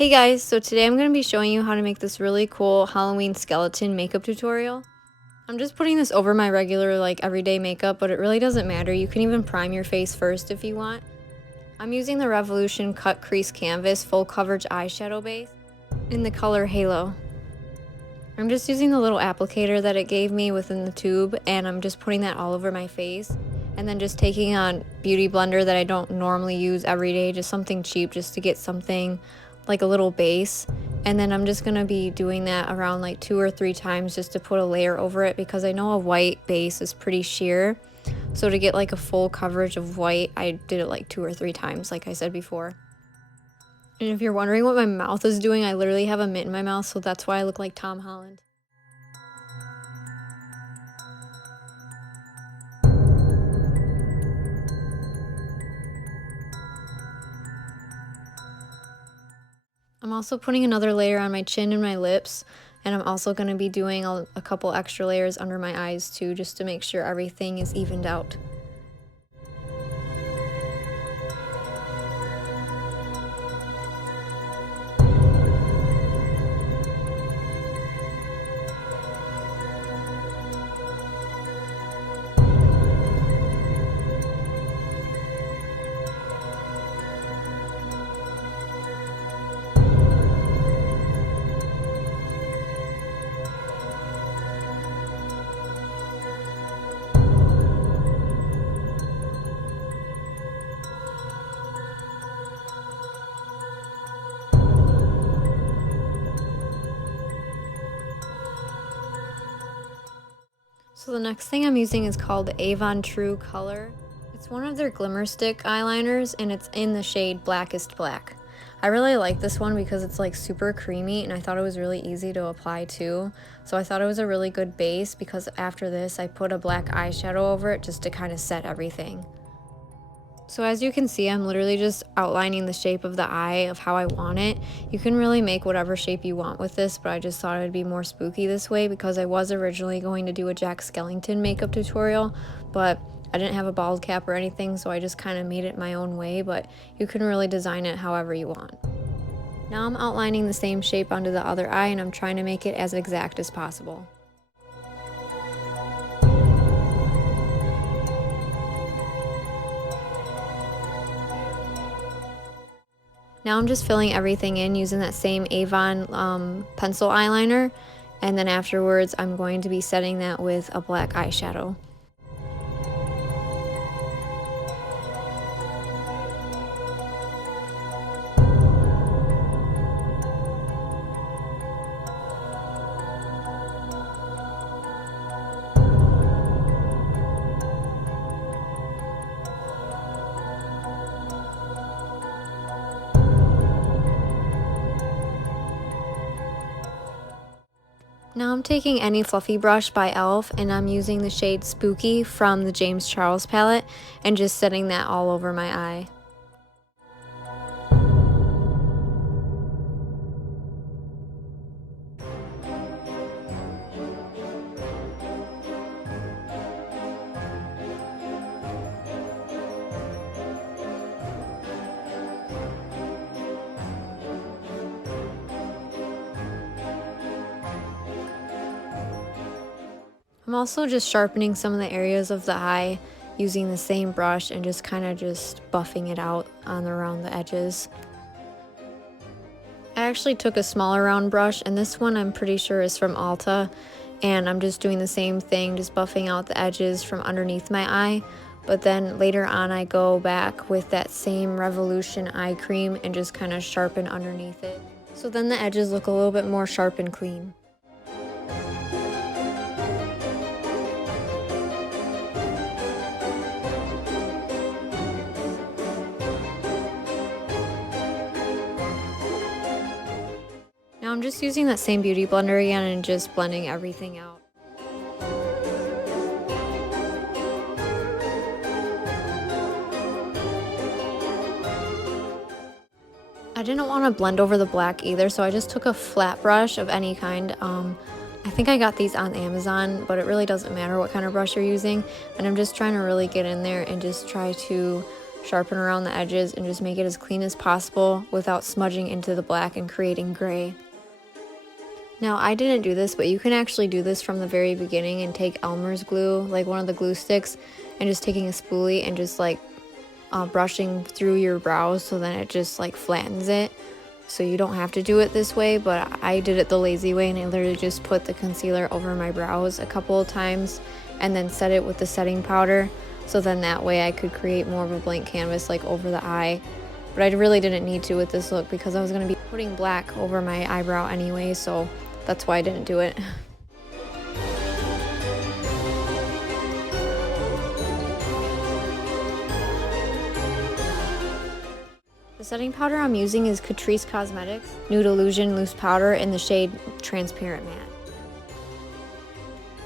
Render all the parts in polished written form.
Hey guys, so today I'm going to be showing you how to make this really cool Halloween skeleton makeup tutorial. I'm just putting this over my regular everyday makeup, but it really doesn't matter. You can even prime your face first if you want. I'm using the Revolution Cut Crease Canvas full coverage eyeshadow base in the color Halo. I'm just using the little applicator that it gave me within the tube, and I'm just putting that all over my face. And then just taking a beauty blender that I don't normally use every day, just something cheap just to get something like a little base. And then I'm just gonna be doing that around like 2 or 3 times just to put a layer over it, because I know a white base is pretty sheer. So to get like a full coverage of white, I did it like 2 or 3 times like I said before. And if you're wondering what my mouth is doing, I literally have a mint in my mouth, so that's why I look like Tom Holland. I'm also putting another layer on my chin and my lips, and I'm also going to be doing a couple extra layers under my eyes too, just to make sure everything is evened out. So the next thing I'm using is called Avon True Color. It's one of their Glimmerstick eyeliners, and it's in the shade Blackest Black. I really like this one because it's like super creamy, and I thought it was really easy to apply too. So I thought it was a really good base, because after this I put a black eyeshadow over it just to kind of set everything. So as you can see, I'm literally just outlining the shape of the eye of how I want it. You can really make whatever shape you want with this, but I just thought it'd be more spooky this way, because I was originally going to do a Jack Skellington makeup tutorial, but I didn't have a bald cap or anything, so I just kind of made it my own way, but you can really design it however you want. Now I'm outlining the same shape onto the other eye, and I'm trying to make it as exact as possible. Now I'm just filling everything in using that same Avon pencil eyeliner, and then afterwards I'm going to be setting that with a black eyeshadow. Now I'm taking any fluffy brush by e.l.f. and I'm using the shade Spooky from the James Charles palette and just setting that all over my eye. I'm also just sharpening some of the areas of the eye using the same brush and just kind of just buffing it out around the edges. I actually took a smaller round brush, and this one I'm pretty sure is from Ulta, and I'm just doing the same thing, just buffing out the edges from underneath my eye. But then later on I go back with that same Revolution eye cream and just kind of sharpen underneath it. So then the edges look a little bit more sharp and clean. Now I'm just using that same beauty blender again and just blending everything out. I didn't want to blend over the black either, so I just took a flat brush of any kind. I think I got these on Amazon, but it really doesn't matter what kind of brush you're using. And I'm just trying to really get in there and just try to sharpen around the edges, and just make it as clean as possible without smudging into the black and creating gray. Now, I didn't do this, but you can actually do this from the very beginning and take Elmer's glue, like one of the glue sticks, and just taking a spoolie and just like brushing through your brows, so then it just like flattens it. So you don't have to do it this way, but I did it the lazy way, and I literally just put the concealer over my brows a couple of times and then set it with the setting powder. So then that way I could create more of a blank canvas like over the eye. But I really didn't need to with this look because I was going to be putting black over my eyebrow anyway, so that's why I didn't do it. The setting powder I'm using is Catrice Cosmetics Nude Illusion Loose Powder in the shade Transparent Matte.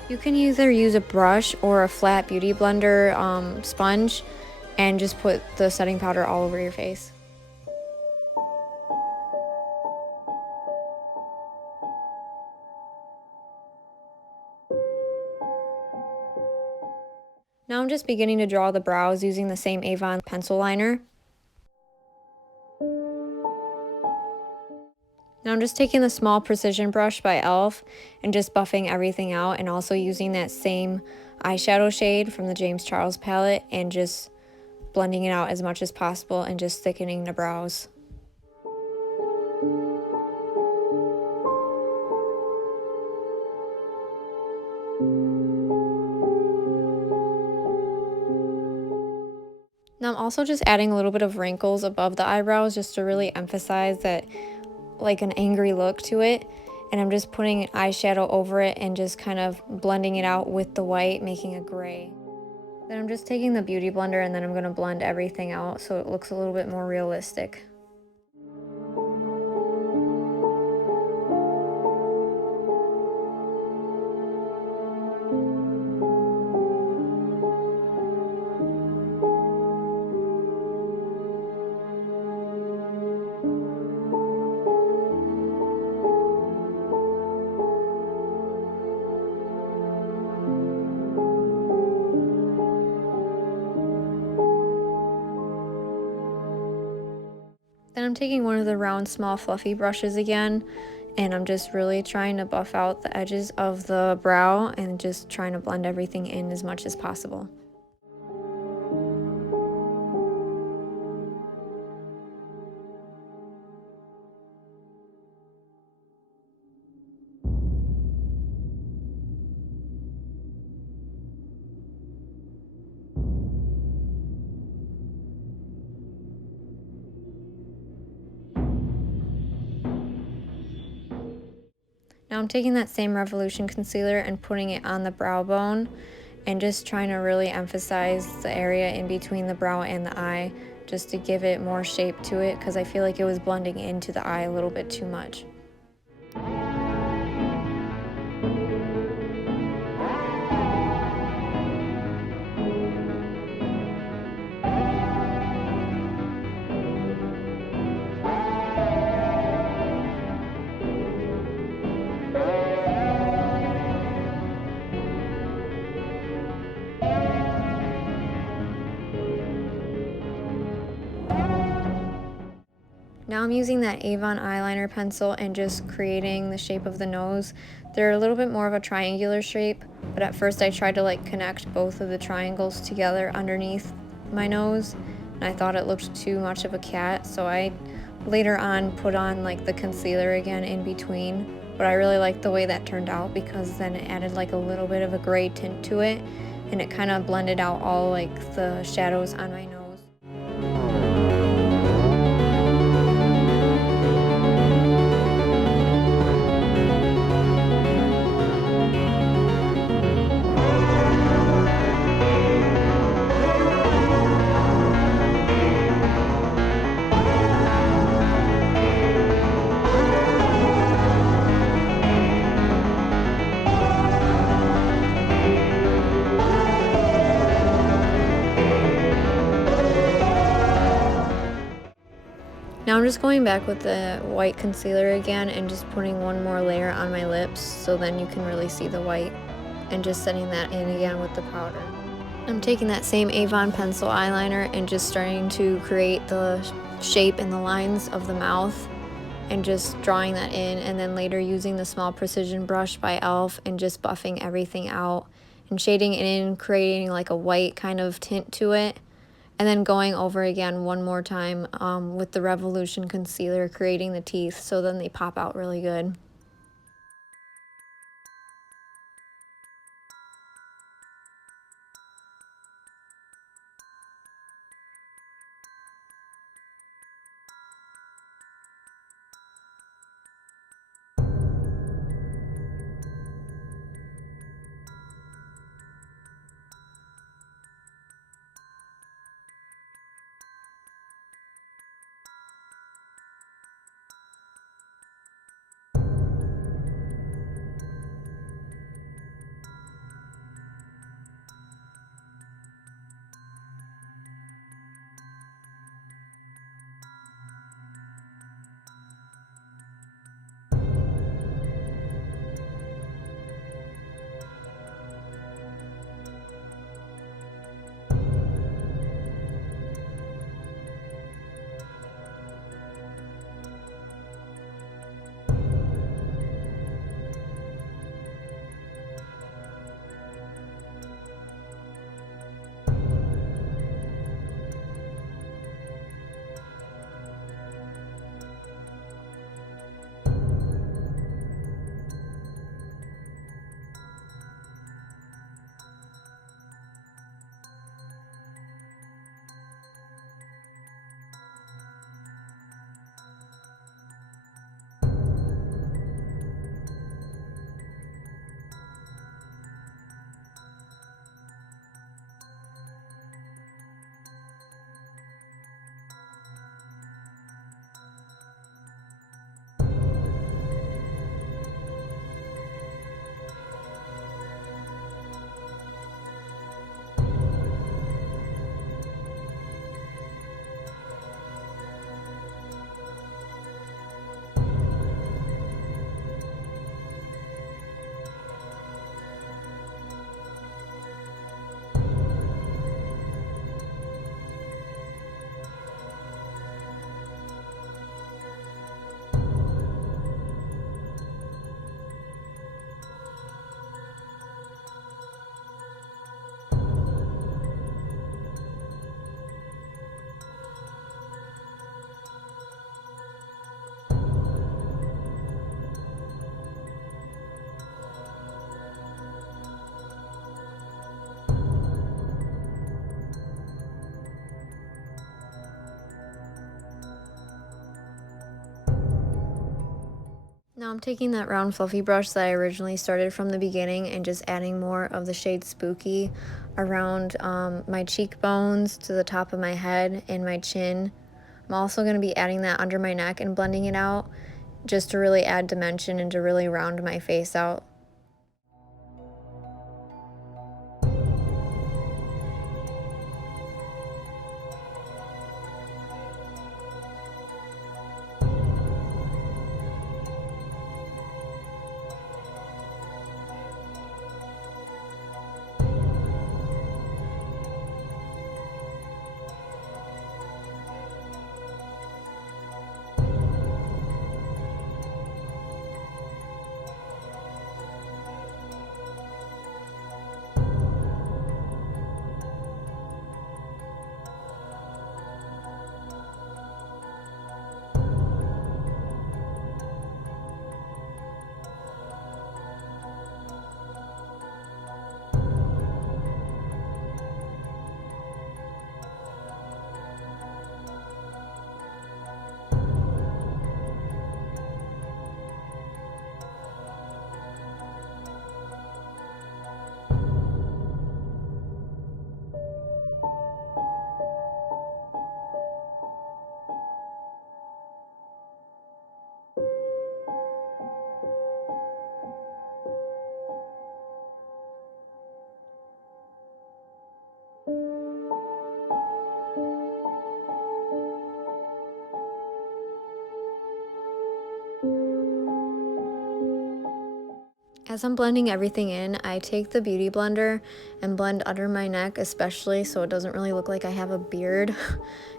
You can either use a brush or a flat beauty blender sponge and just put the setting powder all over your face. Now I'm just beginning to draw the brows using the same Avon pencil liner. Now I'm just taking the small precision brush by e.l.f. and just buffing everything out, and also using that same eyeshadow shade from the James Charles palette and just blending it out as much as possible and just thickening the brows. Now I'm also just adding a little bit of wrinkles above the eyebrows just to really emphasize that like an angry look to it, and I'm just putting eyeshadow over it and just kind of blending it out with the white, making a gray. Then I'm just taking the beauty blender and then I'm going to blend everything out so it looks a little bit more realistic. Then I'm taking one of the round, small, fluffy brushes again, and I'm just really trying to buff out the edges of the brow and just trying to blend everything in as much as possible. Now I'm taking that same Revolution concealer and putting it on the brow bone and just trying to really emphasize the area in between the brow and the eye just to give it more shape to it, because I feel like it was blending into the eye a little bit too much. Now I'm using that Avon eyeliner pencil and just creating the shape of the nose. They're a little bit more of a triangular shape, but at first I tried to like connect both of the triangles together underneath my nose, and I thought it looked too much of a cat, so I later on put on like the concealer again in between. But I really liked the way that turned out because then it added like a little bit of a gray tint to it, and it kind of blended out all like the shadows on my nose. Now I'm just going back with the white concealer again and just putting one more layer on my lips so then you can really see the white, and just setting that in again with the powder. I'm taking that same Avon pencil eyeliner and just starting to create the shape and the lines of the mouth and just drawing that in, and then later using the small precision brush by e.l.f. and just buffing everything out and shading it in, creating like a white kind of tint to it, and then going over again one more time with the Revolution concealer, creating the teeth so then they pop out really good. Now I'm taking that round fluffy brush that I originally started from the beginning and just adding more of the shade Spooky around my cheekbones to the top of my head and my chin. I'm also going to be adding that under my neck and blending it out just to really add dimension and to really round my face out. As I'm blending everything in, I take the beauty blender and blend under my neck, especially so it doesn't really look like I have a beard,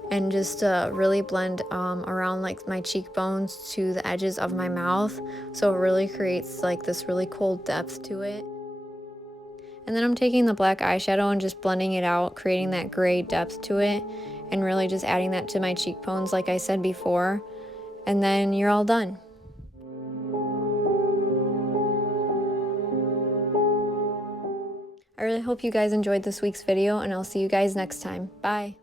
and just really blend around like my cheekbones to the edges of my mouth, so it really creates like this really cool depth to it. And then I'm taking the black eyeshadow and just blending it out, creating that gray depth to it, and really just adding that to my cheekbones like I said before, and then you're all done. I really hope you guys enjoyed this week's video, and I'll see you guys next time. Bye!